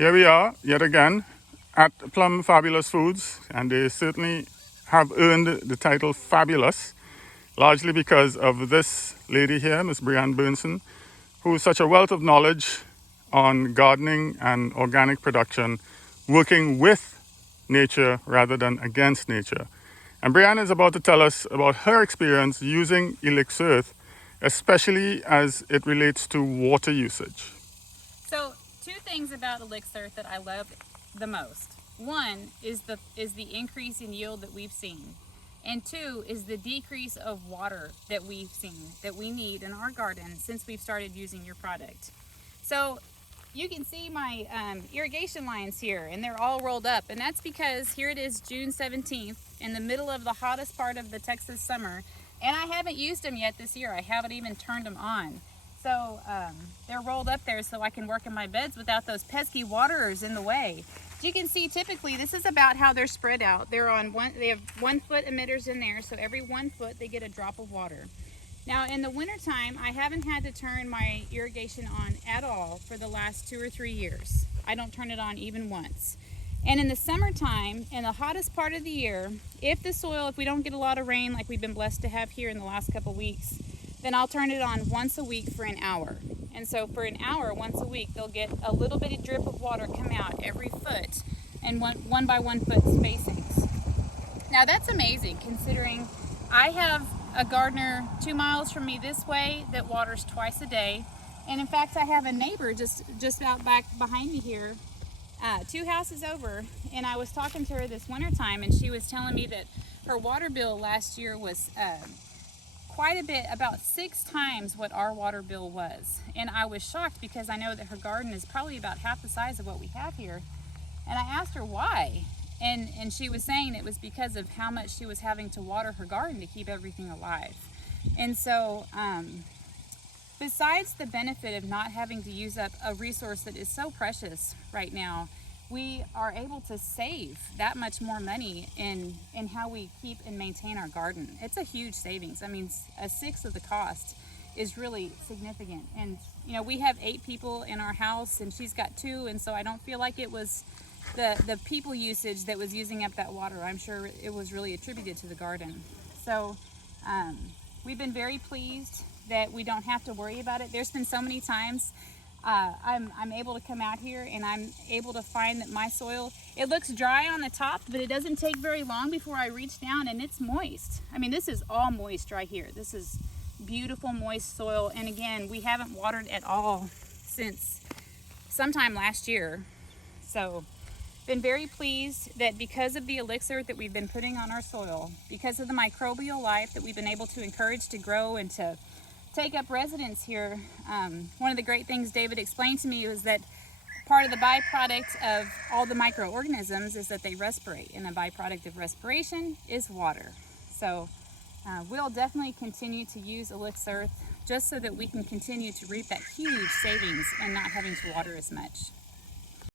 Here we are yet again at Plum Fabulous Foods, and they certainly have earned the title fabulous, largely because of this lady here, Miss Brianne Bernsen, who is such a wealth of knowledge on gardening and organic production, working with nature rather than against nature. And Brianne is about to tell us about her experience using ElixEarth, especially as it relates to water usage. So, two things about ElixEarth that I love the most. One is the increase in yield that we've seen. And two is the decrease of water that we've seen, that we need in our garden since we've started using your product. So you can see my irrigation lines here, and they're all rolled up. And that's because here it is June 17th, in the middle of the hottest part of the Texas summer. And I haven't used them yet this year. I haven't even turned them on. So they're rolled up there so I can work in my beds without those pesky waterers in the way. As you can see, typically this is about how they're spread out. They have 1 foot emitters in there, so every 1 foot they get a drop of water. Now in the wintertime, I haven't had to turn my irrigation on at all for the last 2 or 3 years. I don't turn it on even once. And in the summertime, in the hottest part of the year, if we don't get a lot of rain like we've been blessed to have here in the last couple weeks, then I'll turn it on once a week for an hour. And so for an hour, once a week, they'll get a little bitty drip of water come out every foot, and one by 1 foot spacings. Now that's amazing, considering I have a gardener 2 miles from me this way that waters twice a day. And in fact, I have a neighbor just out back behind me here, 2 houses over, and I was talking to her this wintertime, and she was telling me that her water bill last year was quite a bit, about 6 times what our water bill was. And I was shocked because I know that her garden is probably about half the size of what we have here. And I asked her why, and she was saying it was because of how much she was having to water her garden to keep everything alive. And so besides the benefit of not having to use up a resource that is so precious right now, we are able to save that much more money in how we keep and maintain our garden. It's a huge savings. I mean, 1/6 of the cost is really significant. And you know, we have 8 people in our house, and she's got 2, and so I don't feel like it was the people usage that was using up that water. I'm sure it was really attributed to the garden. So we've been very pleased that we don't have to worry about it. There's been so many times I'm able to come out here and I'm able to find that my soil, it looks dry on the top, but it doesn't take very long before I reach down and it's moist. I mean, this is all moist right here. This is beautiful moist soil, and again, we haven't watered at all since sometime last year. So been very pleased that because of the elixir that we've been putting on our soil, because of the microbial life that we've been able to encourage to grow and to take up residence here. One of the great things David explained to me was that part of the byproduct of all the microorganisms is that they respirate, and a byproduct of respiration is water. So we'll definitely continue to use ElixEarth just so that we can continue to reap that huge savings and not having to water as much.